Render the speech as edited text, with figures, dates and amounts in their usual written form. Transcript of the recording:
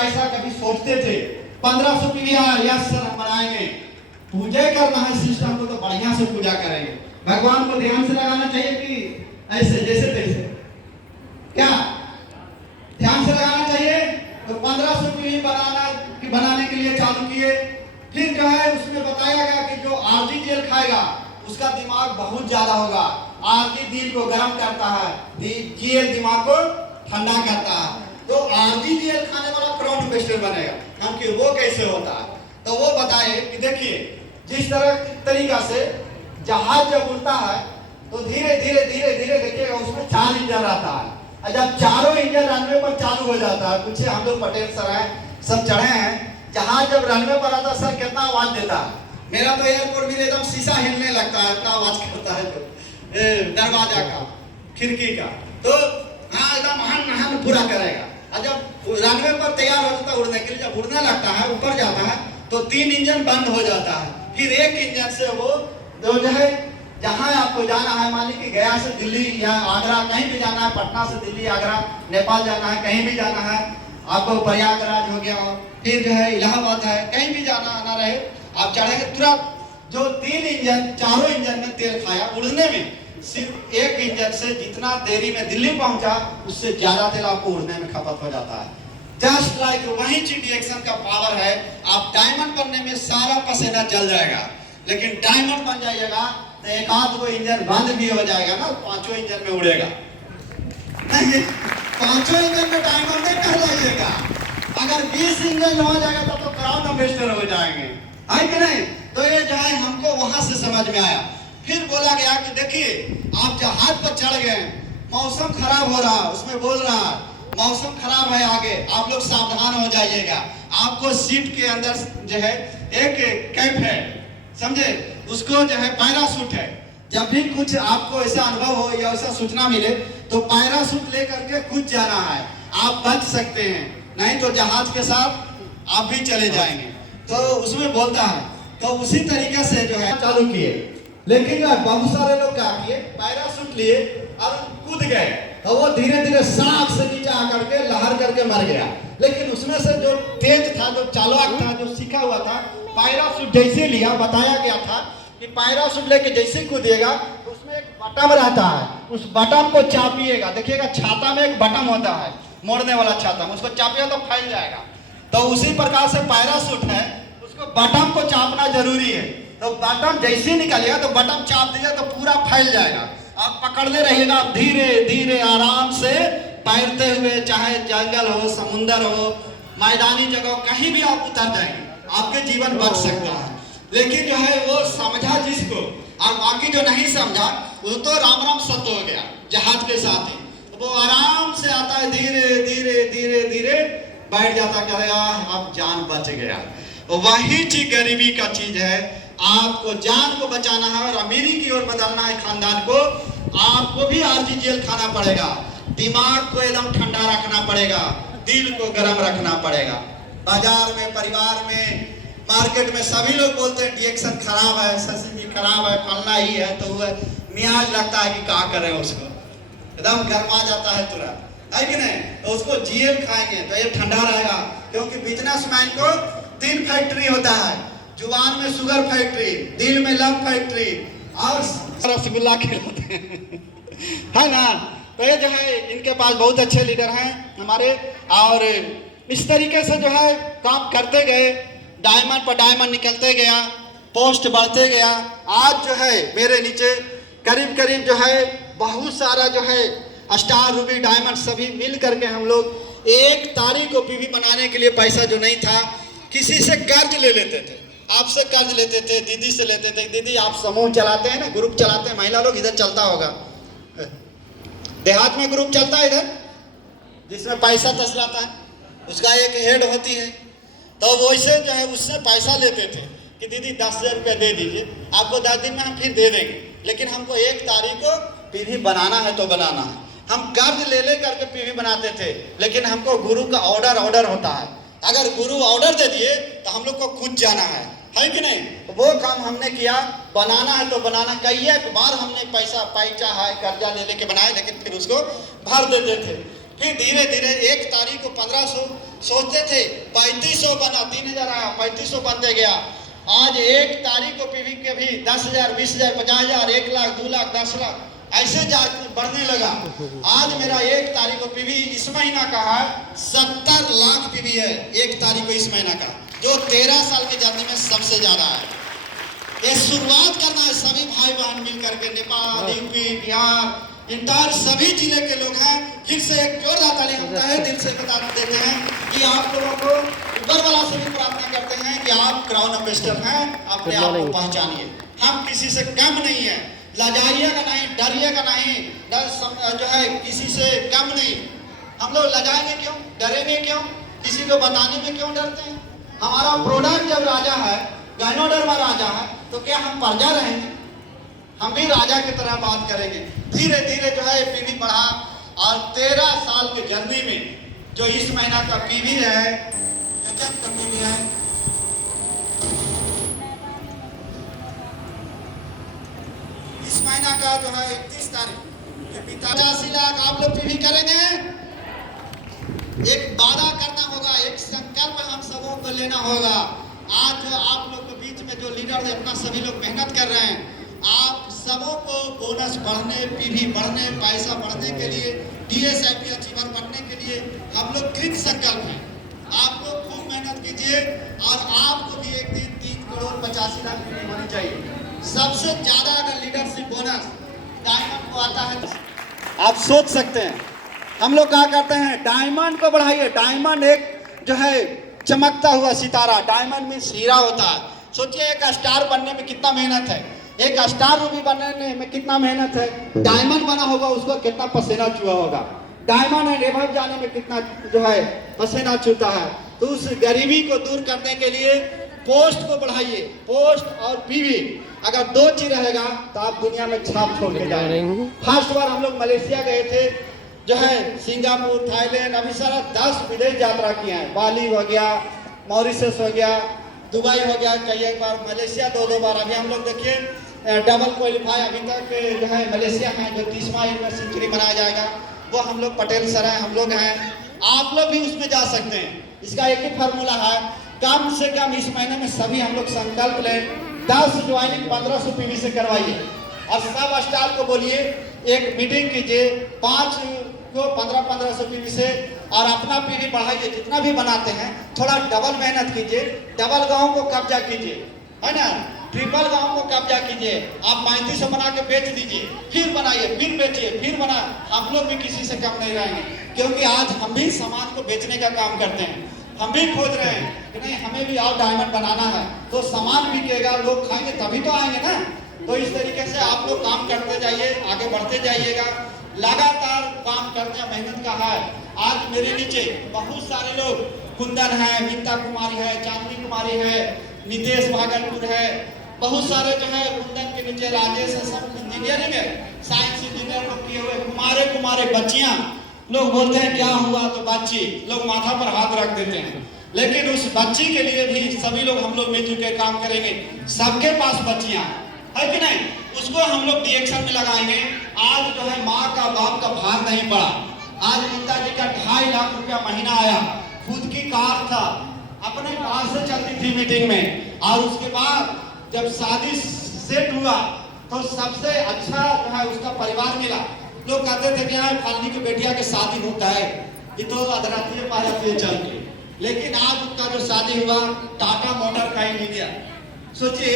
पैसा कभी सोचते थे 1500 पीवीआर, यस सर हम बनाएंगे। पूजा करना है सिस्टम को तो बढ़िया से पूजा करेंगे। भगवान को ध्यान से लगाना चाहिए कि ऐसे जैसे तैसे, क्या ध्यान से लगाना चाहिए। तो 1500 पीवी बनाने के लिए चालू किए। फिर जो है उसमें बताया गया कि जो आरजी जेल खाएगा उसका दिमाग बहुत ज्यादा होगा। आरजी दिल को गर्म करता है, जेल दिमाग को ठंडा करता है। तो आरजी जेल खाने वाला क्राउन इन्वेस्टर बनेगा। हम कि वो कैसे होता है, तो वो बताए कि देखिए जिस तरीका से जहाज जब उड़ता है तो धीरे धीरे धीरे धीरे देखिएगा उसमें 4 इंजन रहता है, और जब चारों इंजन रनवे पर चालू हो जाता है, पूछे हम लोग पटेल सर हैं सब चढ़े हैं, जहाज जब रनवे पर आता है सर कितना आवाज देता है। मेरा तो एयरपोर्ट भी एकदम शीशा हिलने लगता है, इतना आवाज करता है तो दरवाजा का, खिड़की का। तो हाँ एकदम महान पूरा करेगा। और जब रनवे पर तैयार हो जाता है उड़ने के लिए, जब उड़ने लगता है ऊपर जाता है तो 3 इंजन बंद हो जाता है। फिर एक इंजन से वो जो है जहाँ आपको जाना है, मान लीजिए गया से दिल्ली या आगरा कहीं भी जाना है, पटना से दिल्ली आगरा नेपाल जाना है, कहीं भी जाना है आपको, प्रयागराज हो गया, फिर जो है इलाहाबाद है, कहीं भी जाना आना रहे आप चढ़ेंगे तुरंत। जो 3 इंजन चारों इंजन में तेल खाया उड़ने में, सिर्फ एक इंजन से जितना देरी में दिल्ली पहुंचा उससे ज्यादा तेल आपको उड़ने में खपत हो जाता है। जस्ट लाइक वही चीज रिएक्शन का पावर है। आप डायमंड बनने में सारा पसीना जल जाएगा, लेकिन डायमंड बन जाइएगा तो एक आध वो इंजन बंद भी हो जाएगा ना, 5 इंजन में उड़ेगा नहीं, 5 इंजन में डायमंड नहीं कहलाइएगा। अगर 20 इंजन हो जाएगा तो क्राउन इन्वेस्टर हो जाएंगे, है कि नहीं। तो ये जो है हमको वहां से समझ में आया। फिर बोला गया कि देखिए आप जहाज पर चढ़ गए, मौसम खराब हो रहा, उसमें बोल रहा मौसम खराब है आगे, आप लोग सावधान हो जाइएगा। आपको सीट के अंदर जो है एक कैप है, समझे, उसको जो है पैराशूट है। जब भी कुछ आपको ऐसा अनुभव हो या ऐसा सूचना मिले तो पैराशूट लेकर के कूद जाना है, आप बच सकते हैं, नहीं तो जहाज के साथ आप भी चले जाएंगे। तो उसमें बोलता है, तो उसी तरीके से जो है चालू किए। लेकिन बहुत सारे लोग क्या किए, पैराशूट लिए और कूद गए, तो वो धीरे धीरे साख से नीचे आकर के लहर करके मर गया। लेकिन उसमें से जो तेज था, जो चालाक था, जो सीखा हुआ था, पैराशूट जैसे लिया, बताया गया था कि पैराशूट लेके जैसे कूदिएगा तो उसमें एक बटन रहता है, उस बटन को चापिएगा। देखिएगा छाता में एक बटन होता है, मोड़ने वाला छाता में, उसको चापिएगा तो फैल जाएगा। तो उसी प्रकार से पैराशूट है, उसको बटन को चापना जरूरी है। तो बटन जैसे निकलेगा तो बटन चाप दीजिएगा तो पूरा फैल जाएगा। आप पकड़ते रहिएगा, आप धीरे धीरे आराम से तैरते हुए, चाहे जंगल हो, समुंदर हो, मैदानी जगह कहीं भी आप उतर जाएंगे, आपके जीवन बच सकता है। लेकिन जो है वो समझा जिसको, और बाकी जो नहीं समझा वो तो राम राम सत्य हो गया जहाज के साथ ही। वो आराम से आता है, धीरे धीरे धीरे धीरे बैठ जाता, कहेगा अब जान बच गया। वही चीज गरीबी का चीज है। आपको जान को बचाना है और अमीरी की ओर बदलना है खानदान को, आपको भी आरजी जेल खाना पड़ेगा, दिमाग को एकदम ठंडा रखना पड़ेगा, दिल को गर्म रखना पड़ेगा। बाजार में, परिवार में, मार्केट में सभी लोग बोलते हैं रिएक्शन खराब है, शशि जी खराब है, फलना ही है, तो वह मियाज लगता है कि क्या करें, उसको एकदम गर्मा जाता है तुरंत, है कि नहीं। तो उसको जेल खाएंगे तो ये ठंडा रहेगा, क्योंकि बिजनेसमैन को 3 फैक्ट्री होता है, जुबान में शुगर फैक्ट्री, दिल में लव फैक्ट्री और रसगुल्ला खिलाते हैं, है ना। तो ये जो है इनके पास बहुत अच्छे लीडर हैं हमारे, और इस तरीके से जो है काम करते गए, डायमंड पर डायमंड निकलते गया, पोस्ट बढ़ते गया। आज जो है मेरे नीचे करीब करीब जो है बहुत सारा जो है स्टार, रूबी, डायमंड सभी मिल करके हम लोग एक तारीख को पीवी बनाने के लिए पैसा जो नहीं था, किसी से कर्ज ले लेते थे, आपसे कर्ज लेते थे, दीदी से लेते थे। दीदी आप समूह चलाते हैं ना, ग्रुप चलाते हैं, महिला लोग, इधर चलता होगा, देहात में ग्रुप चलता है इधर, जिसमें पैसा तसलाता है, उसका एक हेड होती है। तो वैसे जो है उससे पैसा लेते थे कि दीदी 10,000 रुपया दे दीजिए, आपको 10 दिन में हम फिर दे देंगे, लेकिन हमको 1 तारीख को पीवी बनाना है तो बनाना है। हम कर्ज ले करके पीवी बनाते थे, लेकिन हमको गुरु का ऑर्डर होता है। अगर गुरु ऑर्डर दे दिए तो हम लोग को कूद जाना है कि नहीं। तो वो काम हमने किया, बनाना है तो बनाना। कई एक बार हमने पैसा है कर्जा ले लेके बनाए, लेकिन फिर उसको भर देते थे। फिर धीरे धीरे 1 तारीख तारीख को 1500 सोचते थे, 3500 बना, 3000 आया, 3500 बनते गया। आज 1 तारीख को पीवी के भी 10,000, 20,000, 50,000, 1 लाख, 2 लाख, 10 लाख ऐसे बढ़ने लगा। आज मेरा 1 तारीख को पीवी इस महीना का है 70 लाख पीवी है 1 तारीख को इस महीना का, जो 13 साल की जर्नी में सबसे ज्यादा है। ये शुरुआत करना है सभी भाई बहन मिल करके, नेपाल, यूपी, बिहार, इंटायर सभी जिले के लोग हैं। फिर से एक जोरदार ताली हम दिल से बता देते हैं कि आप लोगों को ऊपर वाला से भी प्रार्थना करते हैं कि आप क्राउन एम्बेसडर हैं, अपने आप को पहचानिए। हम किसी से कम नहीं है, लजाइएगा नहीं, डरिएगा नहीं, डर जो है किसी से कम नहीं। हम लोग लजाएंगे क्यों, डरेंगे क्यों, किसी को बताने में क्यों डरते हैं? हमारा प्रोडक्ट जब राजा है, गायनोडर्मा राजा है, तो क्या हम प्रजा रहेंगे? हम भी राजा की तरह बात करेंगे। धीरे धीरे जो है पीवी बढ़ा और 13 साल के जर्नी में जो इस महीना का पीवी है, पीवी है इस महीना का जो है 31 तारीख 85 लाख आप लोग पीवी करेंगे। एक वादा करना होगा, एक संकल्प हम सबों को लेना होगा। आज जो आप लोग के बीच में जो लीडर है, अपना सभी लोग मेहनत कर रहे हैं, आप सबों को बोनस बढ़ने, पीवी बढ़ने, पैसा बढ़ने के लिए, DSIP अचीवर बनने के लिए हम लोग कृत संकल्प हैं। आप लोग खूब मेहनत कीजिए और आपको भी एक दिन 3 करोड़ 85 लाख पीवी होनी चाहिए। सबसे ज्यादा अगर लीडरशिप बोनस डायमंड को आता है, आप सोच सकते हैं हम लोग क्या करते हैं, डायमंड को बढ़ाइए। डायमंड एक जो है चमकता हुआ सितारा, डायमंड मीन्स हीरा होता है। सोचिए एक स्टार बनने में कितना मेहनत है, एक स्टार रूबी बनने में कितना मेहनत है, डायमंड बना होगा उसको कितना पसीना चुहा होगा, डायमंड एंड एबव जाने में कितना जो है पसीना चूता है। तो उस गरीबी को दूर करने के लिए पोस्ट को बढ़ाइए। पोस्ट और पीवी अगर 2 चीज रहेगा तो आप दुनिया में छाप छोड़ के जाएंगे। फर्स्ट बार हम लोग मलेशिया गए थे, जो है सिंगापुर, थाईलैंड, अभी सारा 10 विदेश यात्रा किए हैं। बाली हो गया, मॉरिशस हो गया, दुबई हो गया, कई एक बार मलेशिया 2 बार। अभी हम लोग देखिए डबल क्वालिफाई अभी तक जो है मलेशिया है, जो 30वां यूनिवर्सिटी मनाया जाएगा वो हम लोग पटेल सर हैं, हम लोग हैं। आप लोग भी उसमें जा सकते हैं। इसका एक ही फार्मूला है, कम से कम इस महीने में सभी हम लोग संकल्प लें, 10 ज्वाइनिंग 1500 पीवी से करवाइए और सब स्टाफ को बोलिए एक मीटिंग कीजिए, 5 को 1500 पीवी से, और अपना पीवी बढ़ाइए। जितना भी बनाते हैं थोड़ा डबल मेहनत कीजिए, डबल गांव को कब्जा कीजिए, है ना, ट्रिपल गांव को कब्जा कीजिए। आप 3500 बना के बेच दीजिए, फिर बनाइए, फिर बेचिए, फिर बना। हम लोग भी किसी से कम नहीं रहेंगे, क्योंकि आज हम भी सामान को बेचने का काम करते हैं। हम भी खोज रहे हैं कि नहीं हमें भी और डायमंड बनाना है, तो सामान बिकेगा, लोग खाएंगे तभी तो आएंगे ना। तो इस तरीके से आप लोग काम करते जाइए, आगे बढ़ते जाइएगा। लगातार काम करना मेहनत का है। आज मेरे नीचे बहुत सारे लोग, कुंदन है, मीता कुमारी है, चांदनी कुमारी है, नितेश भागलपुर है, बहुत सारे जो है कुंदन के नीचे राजेश है, सब इंजीनियरिंग है, साइंस इंजीनियर लोग किए हुए कुमारे बच्चियां। लोग बोलते हैं क्या हुआ तो बच्ची, लोग माथा पर हाथ रख देते हैं, लेकिन उस बच्ची के लिए भी सभी लोग हम लोग मिलजुल के काम करेंगे। सबके पास बच्चियां है कि नहीं, उसको हम लोग डिएक्शन में लगाएंगे। आज जो है माँ का बाप का भार नहीं पड़ा। आज मीता जी का 2.5 लाख रुपया महीना आया, खुद की कार था, अपने कार से चलती थी मीटिंग में। और उसके बाद जब शादी सेट हुआ तो सबसे अच्छा जो है उसका परिवार मिला। लोग कहते थे कि यहाँ फलनी की बेटिया के शादी होता है, ये तो अधराती पाराती चल के, लेकिन आज उसका जो शादी हुआ टाटा मोटर का ही नहीं गया। सोचिए।